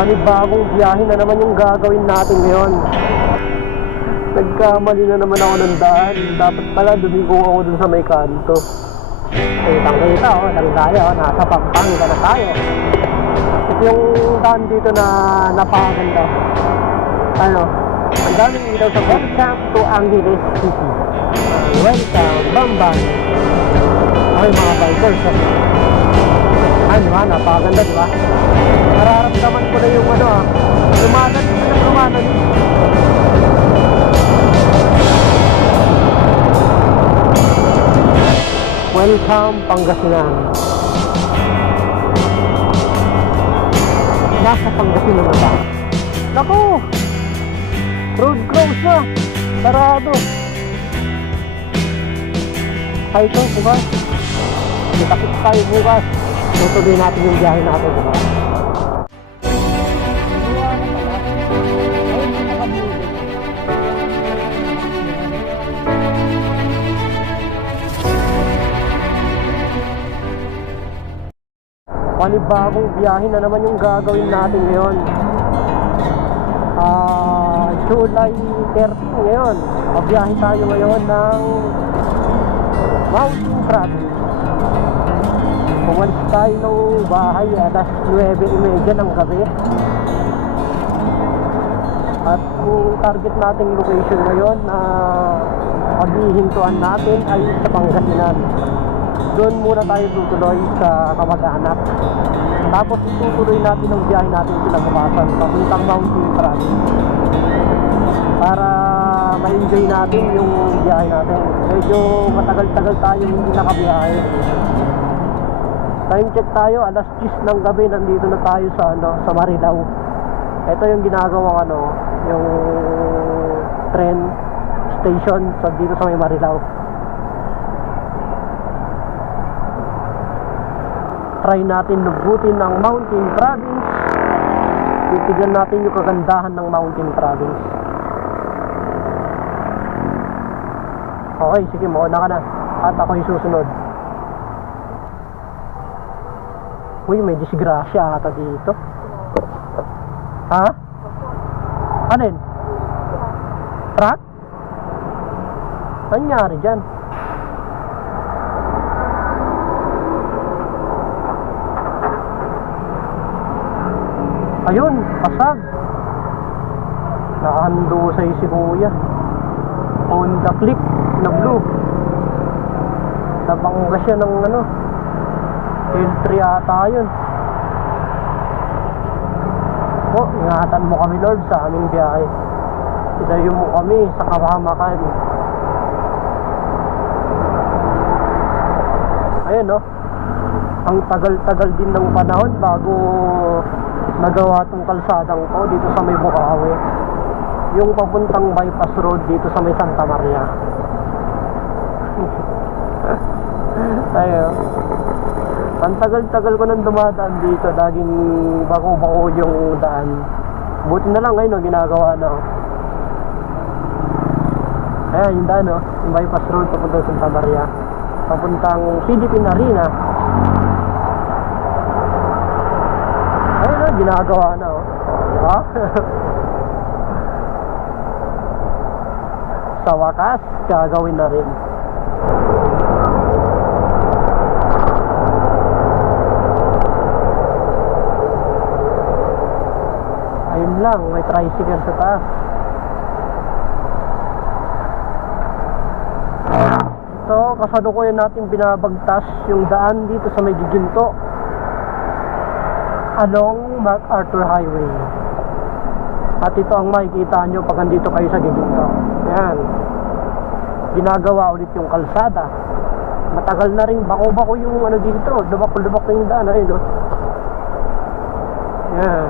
Panibagong biyahe na naman yung gagawin natin ngayon. Nagkamali na naman ako ng daan. Dapat pala dumigo ako dun sa may kanto. Kitang-kita lang tayo, nasa Pampanga na tayo. At yung daan dito na napakaganda. Ano, ang daming ilaw sa welcome to Angeles City. Welcome, Bambang. Okay mga bikers. Ay, diba? Napakaganda, diba? Nararamdaman ko na yung lumanan ng lumanan. Welcome, Pangasinan. Nasa Pangasinan na ba? Naku! Road close na! Sarado! Ay ito, bukas. Kita-kits tayo bukas. Tutuloy natin yung biyahe natin, diba? Panibagong biyahe na naman yung gagawin natin ngayon. July 13 ngayon. Pabiyahe tayo ngayon ng Mountain Province. Pumalis tayo ng bahay alas 9:30 ng gabi. At yung target nating location ngayon na paghihintuan natin ay sa Pangasinan. Doon muna tayo tutuloy sa kamag-anak. Tapos itutuloy natin ang biyahe natin kinabukasan papuntang Mountain Province para ma-enjoy natin yung biyahe natin. Medyo matagal-tagal tayo hindi nakabiyahe. Time check tayo, alas 10 ng gabi nandito na tayo sa Marilao. Ito yung ginagawang yung train station dito sa may Marilao. Try natin lubutin ang Mountain Province. Titignan natin yung kagandahan ng Mountain Province. Okay, sige, mauna ka na. At ako'y susunod. Uy, may disgrasya ata dito. Ha? Anin? Truck? Anong nangyari dyan? Ayun, pasag. Nakahandusay si kuya. On the click na blue. Nabangga siya ng L3 ata yun. Ingatan mo kami Lord sa aming biyahe. Ilayo mo kami sa kapahamakan. Ayun ang tagal-tagal din ng panahon bago nagawa tong kalsadang to dito sa may Bukawi, yung papuntang bypass road dito sa may Santa Maria. Tayo, ang tagal-tagal ko nang dumadaan dito, laging bako-bako yung daan. Buti na lang ngayon ginagawa na. Ayan yung daan yung bypass road papuntang Santa Maria, papuntang Philippine Arena. Ginagawa na diba? Sa wakas gagawin na rin. Ayun lang, may tricycle sa taas. Ito, kasalukuyan natin binabagtas yung daan dito sa may Giginto along MacArthur Highway. At ito ang makikita nyo pag andito kayo sa Giginto. Ayan, ginagawa ulit yung kalsada. Matagal na rin bako-bako yung dito, lubak-lubak na yung daan. Ayun Ayan.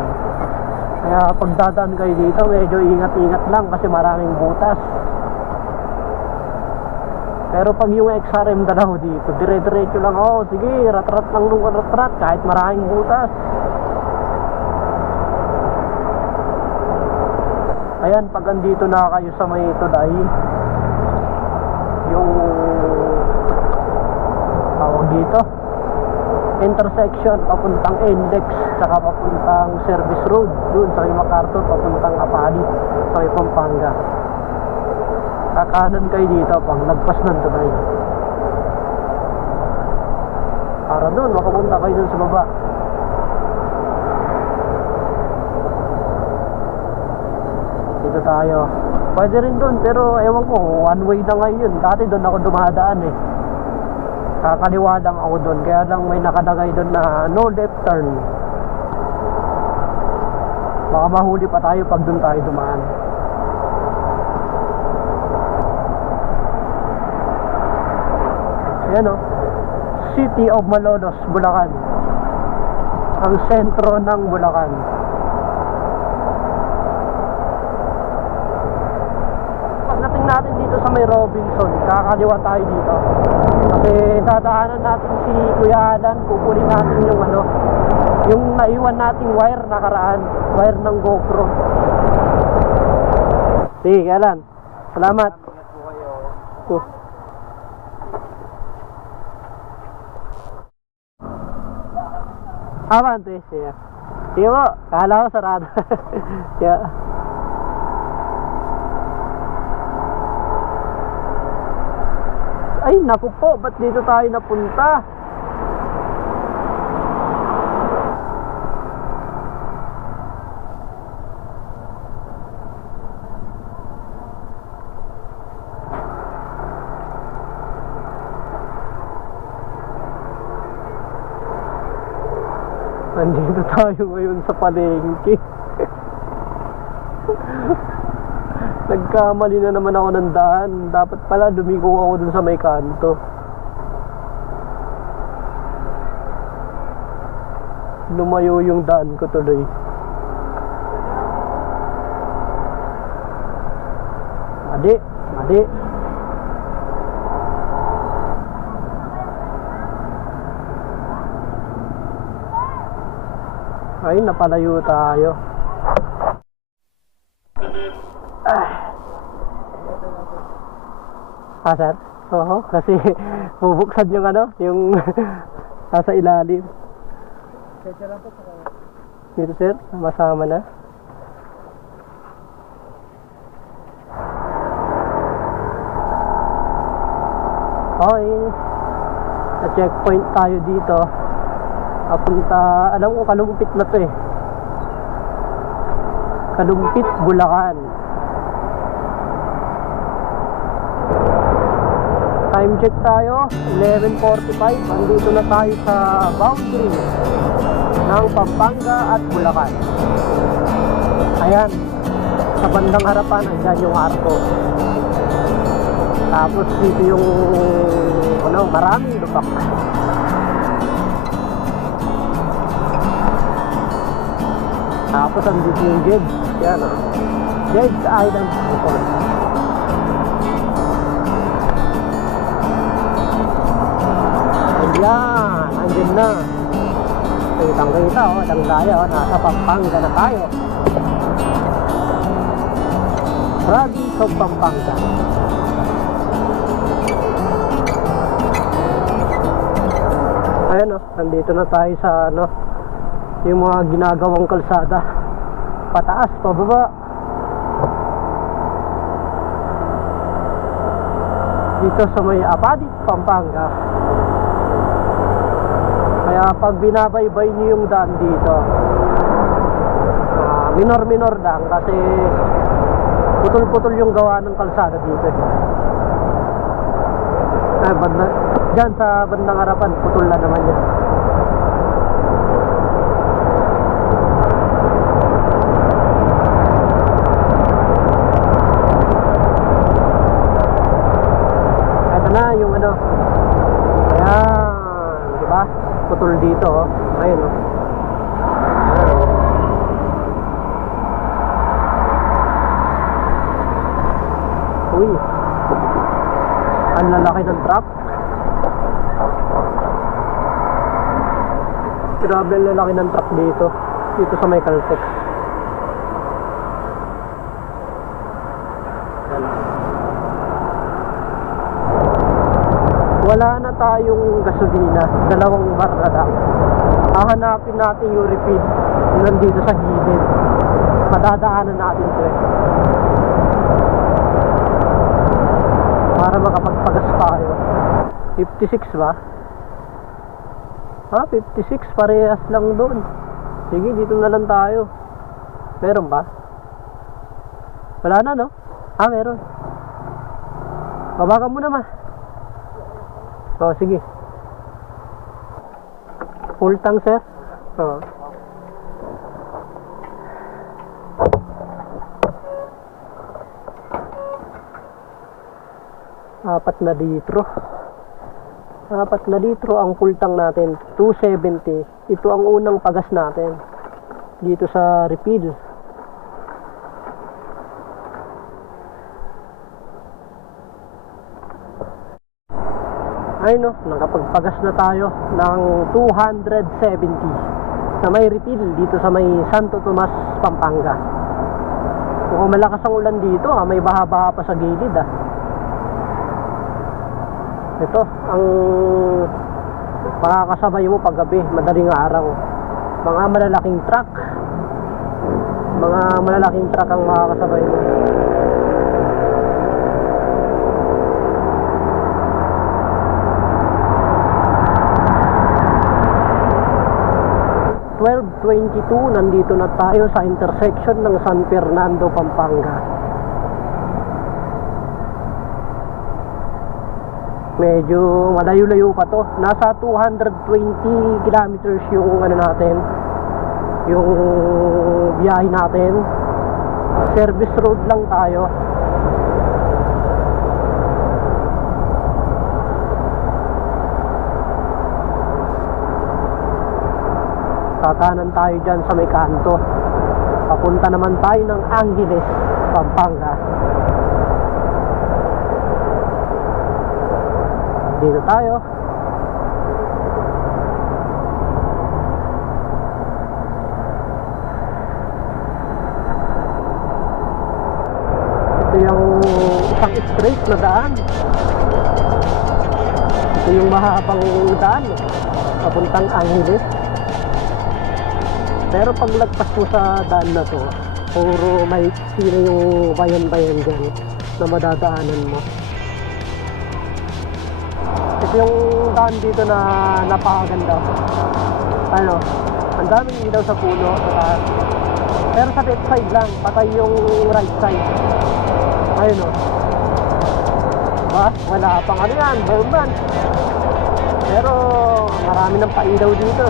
Kaya pag dadaan kayo dito, medyo ingat-ingat lang kasi maraming butas. Pero pag yung XRM ka daw dito, dire-diretso lang sige, rat-rat lang nung rat-rat kahit maraming butas. Ayan, pag andito na kayo sa may tulay, yung tawag dito, intersection papuntang Index tsaka papuntang Service Road, dun sa may MacArthur papuntang Apali sa may Pampanga. Kakanan kayo dito pang lagpas ng tulay, para dun makapunta kayo dun sa baba. Dito tayo. Pwede rin dun, pero ewan ko, one way na ngayon. Dati dun ako dumadaan eh. Kakaliwa lang ako dun, kaya lang may nakalagay dun na no left turn. Baka mahuli pa tayo pag dun tayo dumaan. Ayan o, City of Malolos, Bulacan. Ang sentro ng Bulacan. Pagdating natin dito sa may Robinson, kakaliwa tayo dito. Kasi dadaanan natin si Kuya Alan, kukunin natin yung ano, yung naiwan nating wire nakaraan, wire ng GoPro. Sige, Alan. Salamat. Avante, siya. Sige po, kala ko sarado. Yeah. Ay, naku po, ba't dito tayo napunta? Nandito tayo ngayon sa palengke. Nagkamali na naman ako ng daan. Dapat pala dumigo ako dun sa may kanto. Lumayo yung daan ko tuloy. Mali, mali. Ay, napalayo tayo. Sir? Oo, kasi bubuksan yung ano, yung nasa ilalim. Dito sir, masama na. Okay, na-checkpoint tayo dito. Papunta, alam ko Kalumpit na to eh. Kalumpit, Bulacan. Time check tayo, 11:45. Andito na tayo sa boundary ng Pampanga at Bulacan. Ayan, sa bandang harapan, andyan yung arko. Tapos dito yung ano, maraming lupak. Tapos andito yung Jed's. Yan o, Jed's Island Resort. Ayan, andyan na. Kitang kita o, dang tayo, nasa Pampanga na tayo. Province of Pampanga. Ayan o, nandito na tayo sa ano, yung mga ginagawang kalsada, pataas, pababa. Dito sa may Apadi, Pampanga. Kaya pag binabaybay niyo yung daan dito, minor lang kasi putol-putol yung gawa ng kalsada dito. Ay, dyan sa bandang harapan, putol na naman yan. Na yung ano, ayan, diba? Putol dito, oh. Ayun, oh. Uy, ang lalaki ng truck. Grabe, ang lalaki ng truck dito sa may Caltex. Wala na tayong gasolina, 2 bar na lang. Hahanapin natin yung refill nandito sa gilid. Madadaanan natin ito eh, para makapagpagas tayo. 56 ba? 56, parehas lang doon. Sige, dito na lang tayo. Meron ba? Wala na, no? Meron. Baba ka muna, ma. Sige. Full tank, sir. Apat na litro. 4 na litro ang full tank natin. 270. Ito ang unang pagas natin dito sa refill. Ayun, no, nakapagpagas na tayo ng 270 na may refill dito sa may Santo Tomas, Pampanga. Kung malakas ang ulan dito, may baha-baha pa sa gilid. Ito ang makakasabay mo paggabi, madaling araw. Mga malalaking truck ang makakasabay mo. Nandito na tayo sa intersection ng San Fernando, Pampanga. Medyo malayo-layo pa to. Nasa 220 kilometers yung natin, yung biyahe natin. Service road lang tayo. Kakanan tayo dyan sa may kanto. Papunta naman tayo ng Angeles, Pampanga. Dito tayo. Ito yung isang straight na daan. Ito yung mahabang daan papuntang Angeles. Pero pag lagpas mo sa daan na to, puro may sila yung bayan-bayan dyan na madadaanan mo. Ito yung daan dito na napakaganda. Ang daming ilaw sa puno sa taas. Pero sa left side lang, patay yung right side. Ayun, o. Wala pang yan, Berman. Pero marami ng pailaw dito.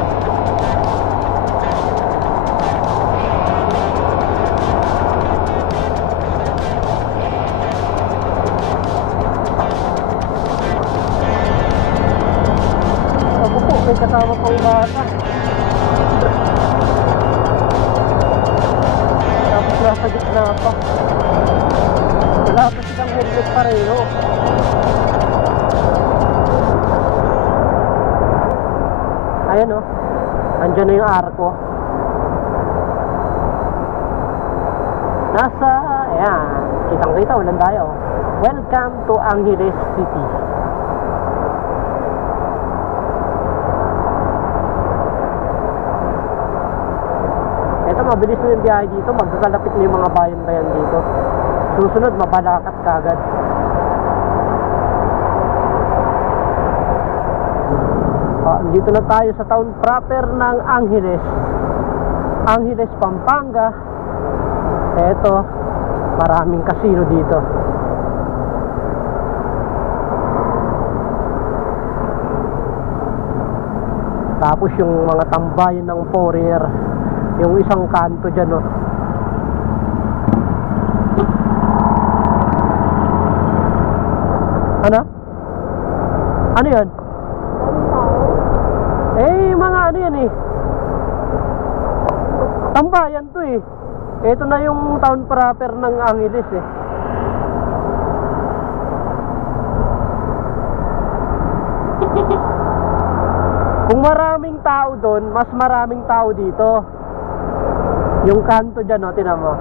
May kasama pang bata. Tapos nasa gitna pa. Wala pa silang helmet pareho. Ayan, o. Andyan na yung arko. Ayan. Kitang-kita, ulan tayo. Welcome to Angeles City. Mabilis na yung biyahe dito, magkakalapit na yung mga bayan-bayan dito. Susunod, mapalakat kagad. Dito na tayo sa town proper ng Angeles, Pampanga. Eto, maraming casino dito. Tapos yung mga tambayan ng foreigner, yung isang kanto dyan, no. Ano yan? Mga yan eh. Tambayan to eh. Ito na yung town proper ng Angeles eh. Kung maraming tao doon, mas maraming tao dito. Yung kanto dyan, no, tinan mo.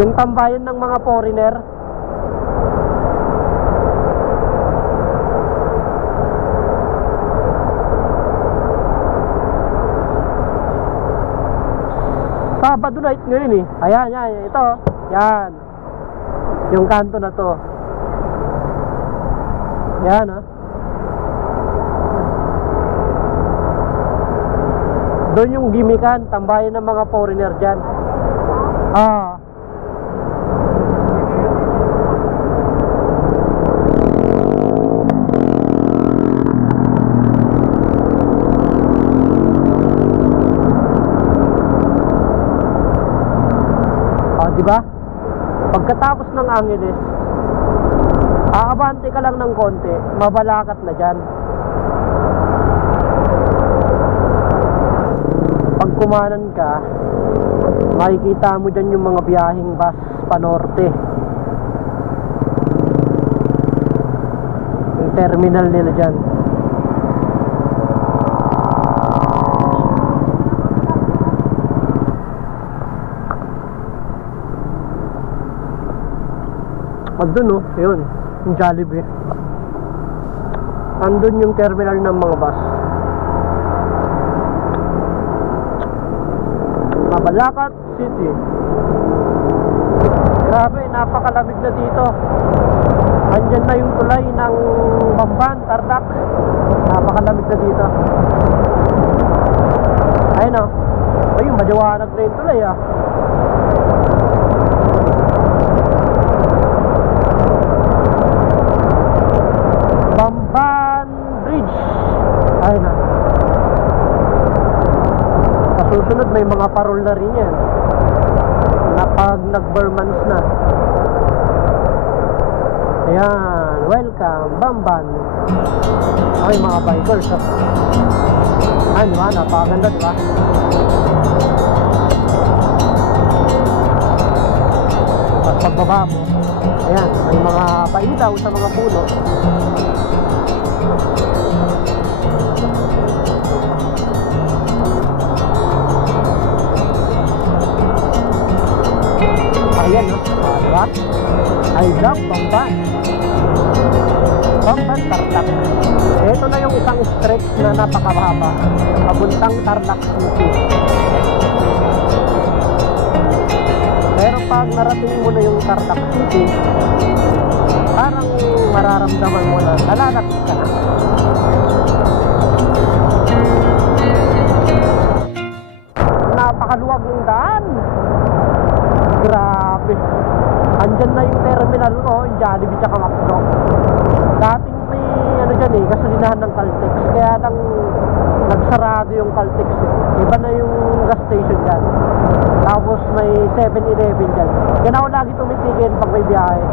Yung tambayan ng mga foreigner. Sabado night ngayon eh. Ayan, yan, ito. Yan. Yung kanto na to. Yan ah. Doon yung gimikan, tambayan ng mga foreigner dyan. Ah. Diba? Pagkatapos ng Angeles, aabante ka lang ng konti, mabalakat na dyan. Pag kumanan ka, makikita mo dyan yung mga biyaheng bus panorte. Yung terminal nila dyan. Andun oh, yun, yung Jollibee. Andun yung terminal ng mga bus. Mabalacat City. Grabe, napakalamig na dito. Andyan na yung tulay ng Bamban, Tarlac. Napakalamig na dito. Ayun oh. Ayun, madiwanag na yung tulay ah. Bamban Bridge. Ayun na. Sa susunod may mga parol na rin yan na pag nag-Burmans na. Ayan, welcome Bamban. Ay mga bikers oh. Ayun diba, napakaganda diba. At pagbaba mo, ayan, may mga pailaw sa mga puno. Ayan no, diba? I love Bamban. Bamban, Tarlac. Ito na yung isang stretch na napakahaba papuntang Tarlac City. Pero pag narating mo na yung Tarlac City, parang mararamdaman mo na nalalapit ka na. Napakaluwag ng daan. Grabe. Andyan na yung terminal ko, yung Jollibee tsaka Macdo. Dating may ano dyan eh, gasolinahan ng Caltex. Kaya lang nagsarado yung Caltex eh. Iba na yung gas station dyan. Tapos may 7-Eleven dyan. Kaya ako lagi tumitigil pag may biyahe.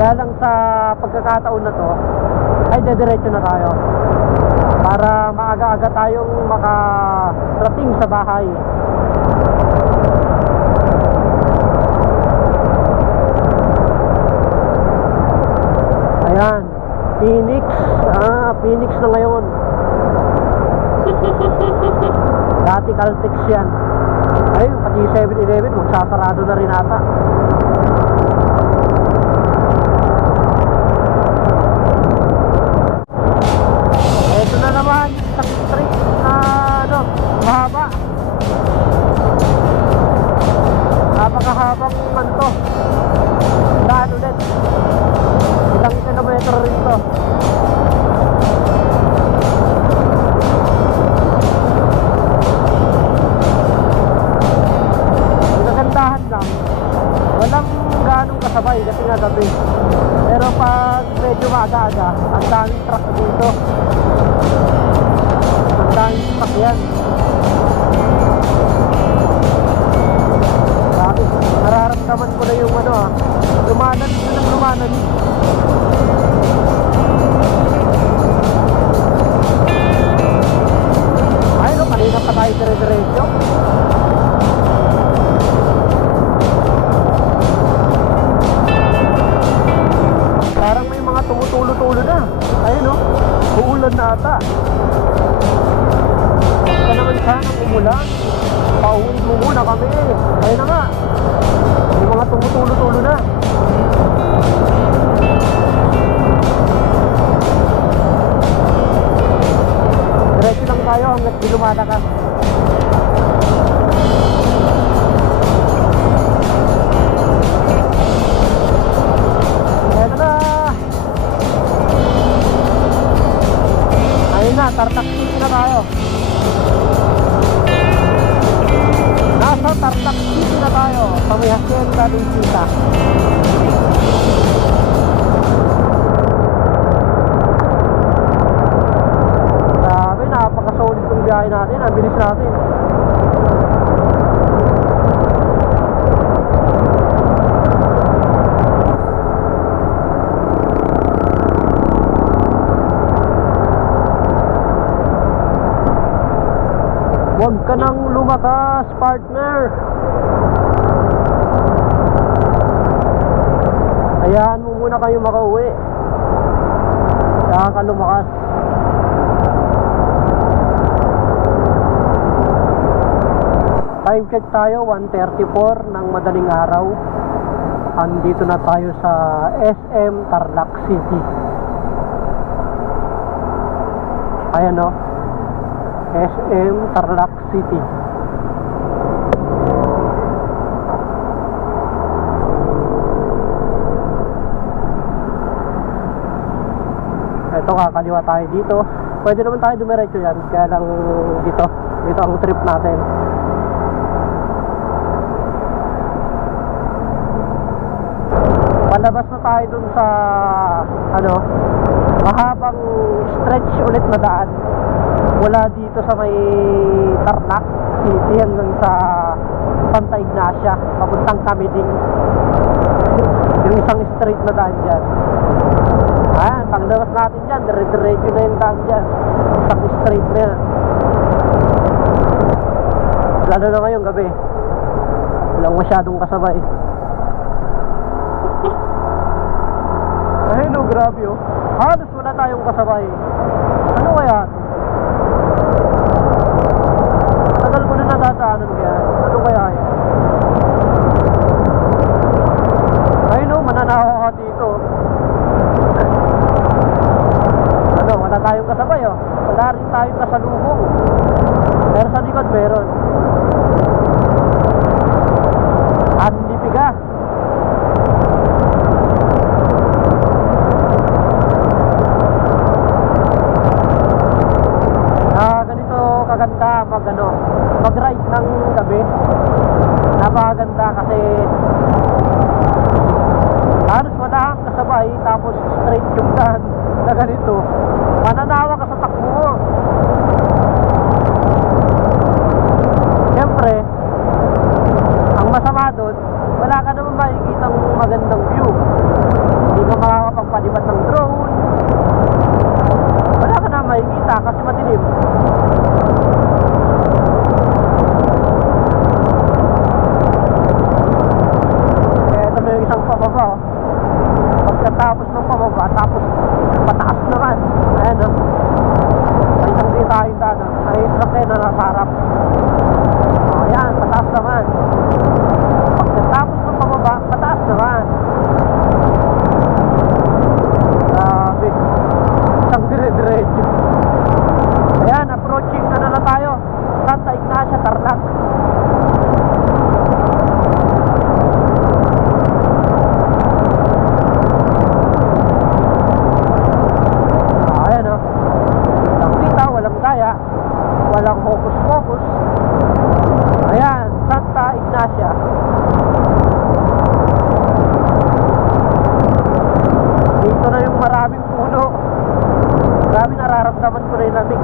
Kaya lang sa pagkakataon na to, ay dediretso na tayo. Para maaga-aga tayong makarating sa bahay. Ayan, Phoenix. Phoenix na ngayon. Dati Caltex yan. Ay, pati 7-Eleven magsasarado na rin ata. Ito na naman sa street na ano, mahaba. Napakahabang ano to. Daan ulit. Ilang kilometro rin to. Nagandahan lang. Walang ganong kasabay kasi nga gabi. Pero pag medyo maaga-aga, ang daming truck dito. Ang daming sakyan. Grabe, nararamdaman ko na yung ano lumanan yun ang lumanan. Ay no, kanina pa tayo dire-diretso. Parang may mga tumutulo-tulo na. Ayun no, uulan na ata. Baka naman sanang umulan. Pauwi mo muna kami. Ayun na nga, may mga tumutulo-tulo na. Diretso lang tayo hanggat di lumalakas. na, Tarlac City na tayo. Nasa Tarlac City na tayo. Sa may Hacienda del Sita. Grabe, napakasolid tong biyahe natin. Ang bilis natin. Huwag ka nang lumakas, partner. Hayaan mo muna kayo makauwi. Kaya ka lumakas. Time check tayo, 1:34 ng madaling araw. Andito na tayo sa SM Tarlac City. Ayan o, SM Tarlac City. Ito, kakaliwa tayo dito. Pwede naman tayo dumiretso yan, kaya lang dito ang trip natin. Palabas na tayo dun sa mahabang stretch ulit na daan mula dito sa may Tarlac City hanggang sa Santa Ignacia papuntang Camiding. Yung isang straight na daan dyan. Ayan, paglabas natin dyan, dire-diretso na yung daan dyan. Isang straight na yan. Lalo na ngayong gabi, walang masyadong kasabay. Ay no, grabe oh. Halos wala tayong kasabay. Ano kaya? Tagal ko na nadadaanan kaya. Ano kaya yan? Ay no, mananawa ka dito. Ano, wala tayong kasabay oh. Wala rin tayong kasalubong. Pero sa likod meron. Andi Piga. Kaganda mag-ride ng gabi. Napakaganda kasi halos wala kang kasabay, tapos straight yung daan na ganito. Mananawa ka sa takbo mo. Siyempre, ang masama doon, wala ka naman makikitang magandang view. Hindi ka makakapagpalipad ng drone. Wala ka na makikita kasi madilim. Pagkatapos ng pababa, tapos pataas naman. Ayan o, may isang di tayong dano. May truck na nasa harap. Ayan, pataas naman. Pagkatapos ng pababa, pataas naman. Grabe, isang dire-diretso. Ayan, approaching na tayo, Santa Ignacia, Tarlac. Walang focus. Ayan, Santa Ignacia. Dito na yung maraming puno. Grabe, nararamdaman ko na yung lamig.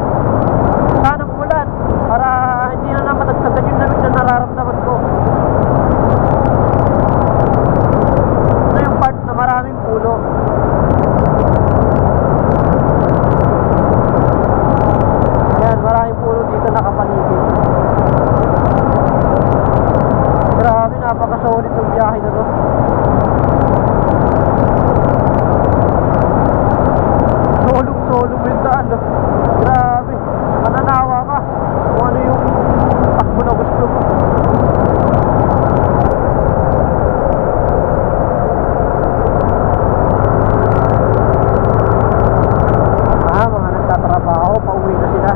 Sana umulan para hindi na naman nagtagad yung lamig na nararamdaman ko. Ito yung part na maraming puno. Maraming puno dito nakapaligid. Grabe, napakasolid ng biyahe na to. Solong yung daan no? Grabe, mananawa ka kung ano yung takbo na gusto mo. Mga nagtatrabaho, pauwi na sila.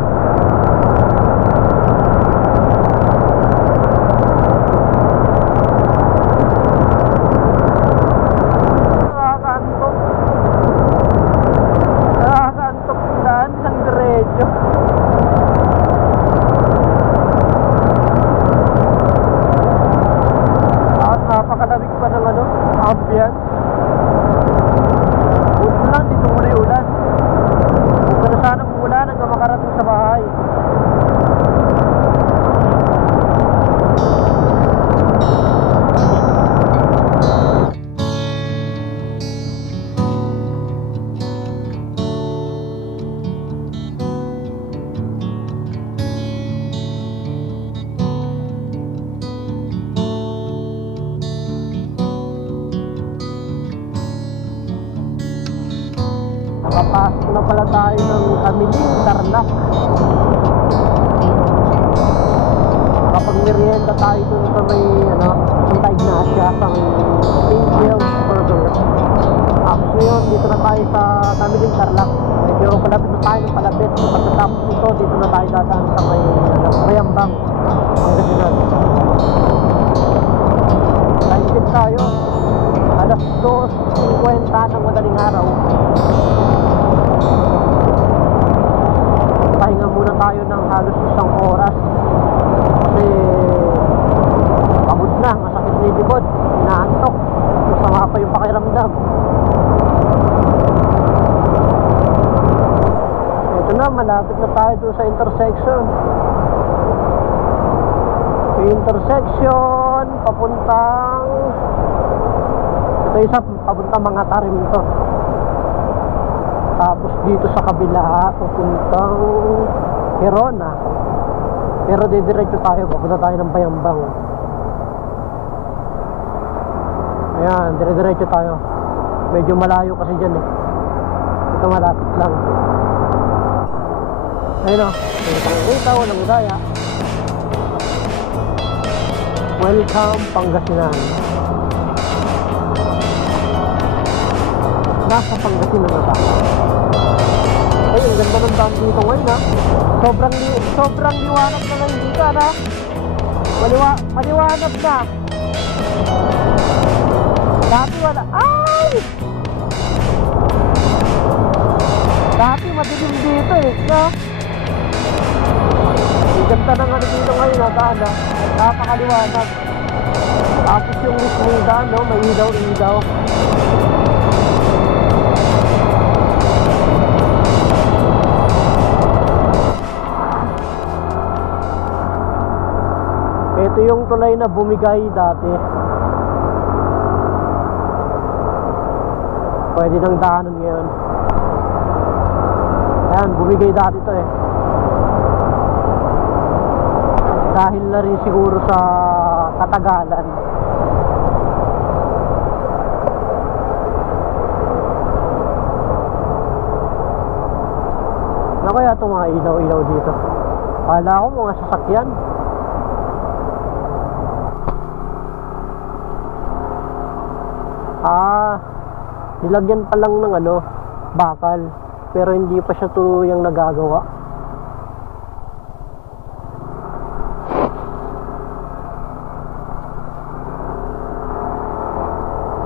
makarating sa bahay. Nakapasok na pala tayo ng Kamiling, Tarlac. Nakapag-merienda tayo dun sa may Santa Ignacia, pang Angel's Burger. Tapos ngayon, dito na tayo sa Kamiling, Tarlac. Medyo palapit na tayo ng palapit. Pagkatapos ito, dito na tayo dadaan sa may Bayambang, Pangasinan. Time din tayo. Alas 2:50 ng madaling araw. Pahinga muna tayo ng halos 1 oras kasi pagod na, masakit na yung likod, inaantok, masama pa yung pakiramdam. Ito na, malapit na tayo dun sa intersection. Yung intersection papuntang ito isa papuntang mga tarim to. Tapos dito sa kabila papuntang Herona. Pero didiretso tayo, papunta tayo ng Bayambang. Ayan, diretso tayo. Medyo malayo kasi dyan eh. Ito malapit lang. Ayun o, kita, walang udaya. Welcome Pangasinan. Nasa Pangasinan na tayo. Ay, ang ganda ng daan dito ngayon ha. Sobrang liwanag na ngayon dito na. Maliwanag na. Dati wala. Ay! Dati madilim dito eh. Ang ganda ng dito ngayon na daan ha. Napakaliwanag. Tapos yung mismo daan no, may ilaw-ilaw. Ito yung tulay na bumigay dati. Pwede nang daanan ngayon. Ayan, bumigay dati to eh. Dahil na rin siguro sa katagalan. Ano kaya itong mga ilaw-ilaw dito? Kala ko mga sasakyan. Nilagyan pa lang ng bakal, pero hindi pa siya tuluyang nagagawa.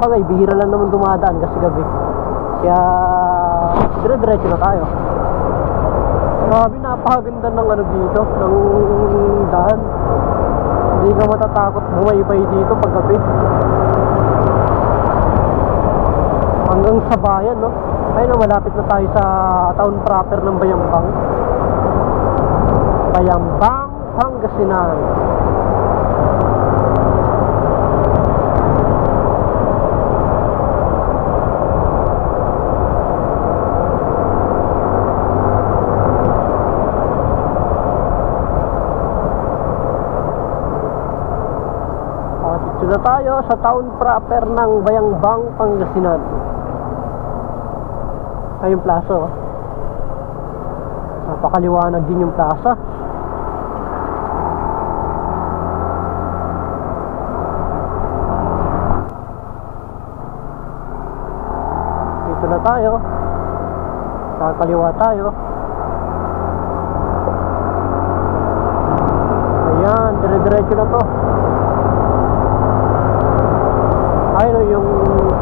Bagay, bihira lang naman dumadaan kasi gabi. Kaya dire-diretso na tayo. Grabe, napakaganda ng dito, ng daan. Hindi ka matatakot bumaybay dito pag gabi. Hanggang sa bayan, no? Ayun, malapit na tayo sa town proper ng Bayambang. Bayambang, Pangasinan. Dito na tayo sa town proper ng Bayambang, Pangasinan. Ay, yung plaza oh. Napakaliwanag din yung plaza. Dito na tayo. Kakaliwa tayo. Ayan, dire-diretso na to. Ayun yung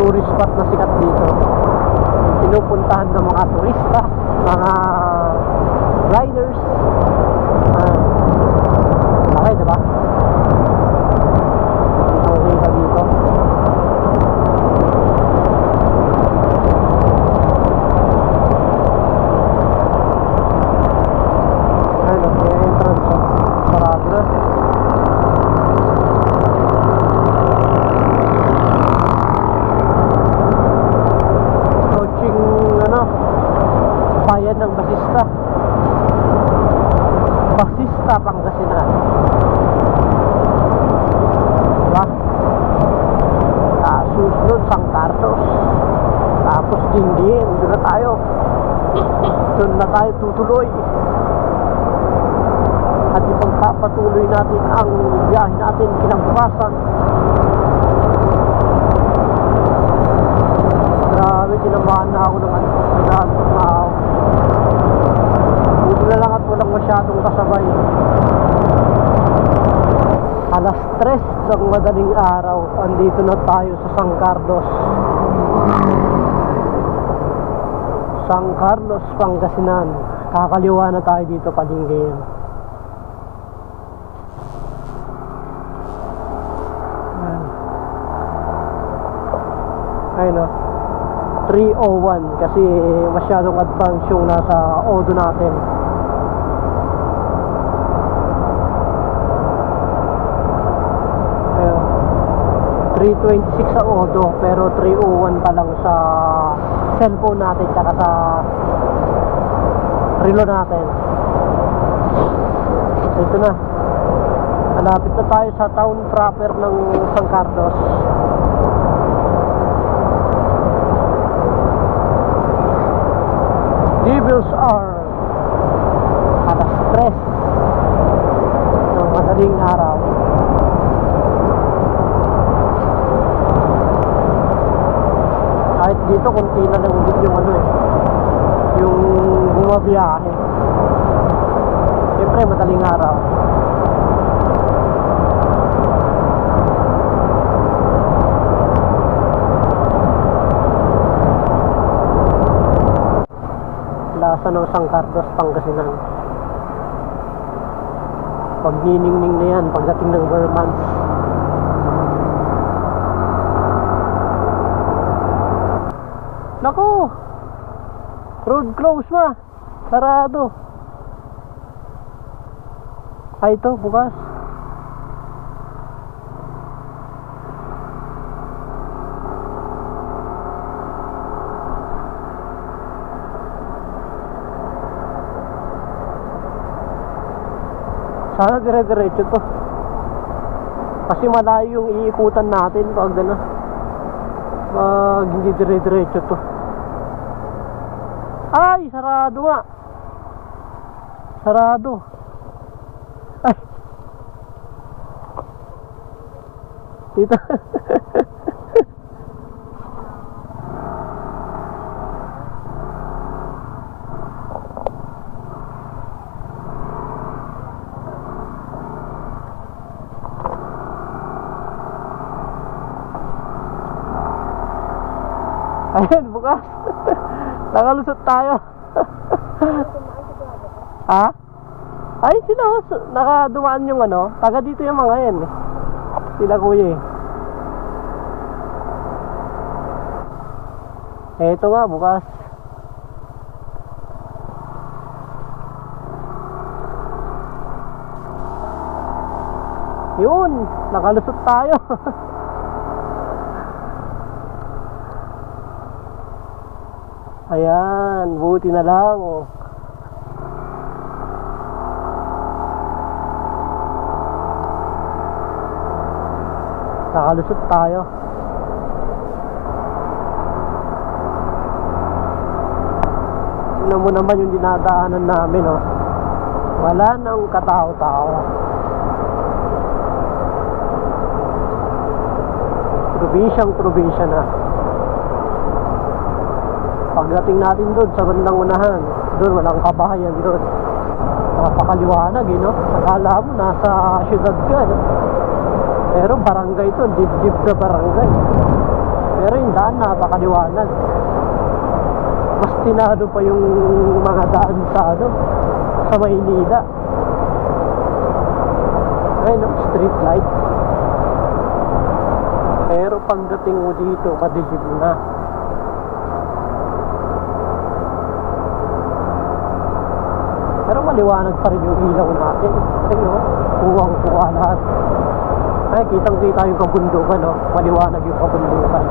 tourist spot na sikat dito. Pinupuntahan ng mga turista, mga riders. Okay, diba? Kita dito. Basta Pangasinan. Diba? Susunod San Carlos. Tapos Dinggin. Doon na tayo. Doon na tayo tutuloy. At ipagpapatuloy natin ang biyahe natin kinabukasan. Grabe, tinabahan na ako ng ano. Sinadot na ako. Buti na lang at walang masyadong kasabay. Alas 3 ng madaling araw. Andito na tayo sa San Carlos. San Carlos, Pangasinan. Kakaliwa na tayo dito Padinggayan. Ayun o, 301 kasi masyadong advance yung nasa Odo natin. Ayun, 326 sa Odo pero 301 pa lang sa cellphone natin tsaka sa relo natin. Ito na, malapit na tayo sa town proper ng San Carlos. Devils are alas 3 ng madaling araw. Kahit dito kunti na lang ulit yung ano eh, yung bumabiyahe. Siyempre madaling araw. Plaza ng San Carlos, Pangasinan. Pagniningning na yan pagdating ng Vermont. Naku! Road close ma! Sarado! Ay ito, bukas. Sana dire-diretso to. Kasi malayo yung iikutan natin pag ano. Pag hindi dire-diretso to. Ay, sarado nga. Sarado. Ay. Dito. Ayan, bukas. Nakalusot tayo. Ha? Ay, sila nakadumaan yung ano. Taga dito yung mga yan eh. Sila kuya eh. Eto nga, bukas. Yun, nakalusot tayo. Ayan, buti na lang. Nakalusot tayo. Tingnan mo naman yung dinadaanan namin, oh. Wala nang katao-tao. Probinsyang-probinsya na. Pagdating natin doon sa bandang unahan, doon walang kabahayan doon. Napakaliwanag eh, no? Akala mo nasa syudad ka, no? Pero barangay to, deep na barangay. Pero yung daan napakaliwanag. Mas tinado pa yung mga daan sa ano, sa Maynila. Ayun, no? Street light. Pero pagdating mo dito, madilim na. Pero maliwanag pa rin yung ilaw natin. Tingnan mo, kuwang-kuwa lahat. Ay, kitang-kita yung kabundukan, no? Maliwanag yung kabundukan.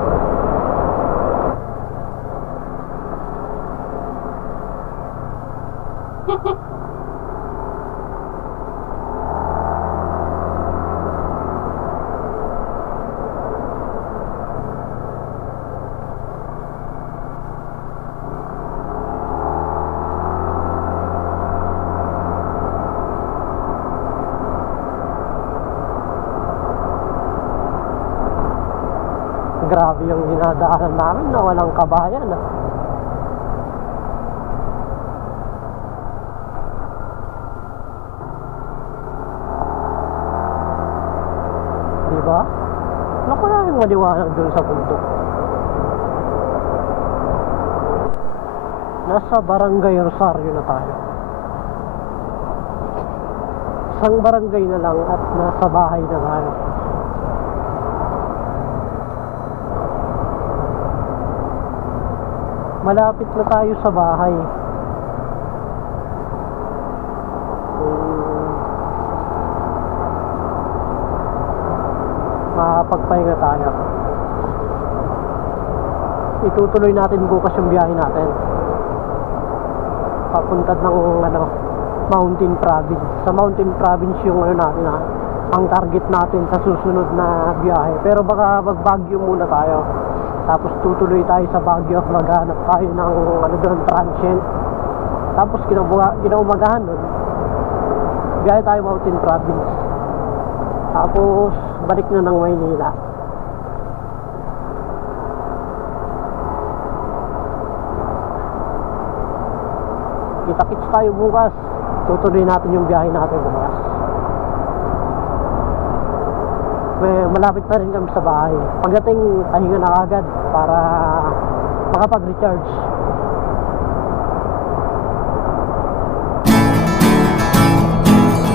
Grabe yung dinadaanan namin na walang kabayan. Diba? Naku na yung maliwanag dun sa bundok. Nasa Barangay Rosario na tayo. Isang barangay na lang at nasa bahay na tayo. Malapit na tayo sa bahay. Makapagpahinga tayo. Itutuloy natin bukas yung biyahe natin. Papunta ng Mountain Province. Sa Mountain Province yung natin ang target natin sa susunod na biyahe. Pero baka mag-Baguio muna tayo. Tapos tutuloy tayo sa Baguio. Maghanap tayo ng doon, transient. Tapos kinaumagahan doon. Biyahe tayo Mountain Province. Tapos balik na ng Maynila. Kita-kits tayo bukas. Tutuloy natin yung biyahe natin bukas. Malapit na rin kami sa bahay. Pagdating, pahinga na agad para makapag-recharge.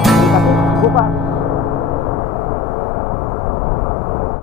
Kita-kits bukas.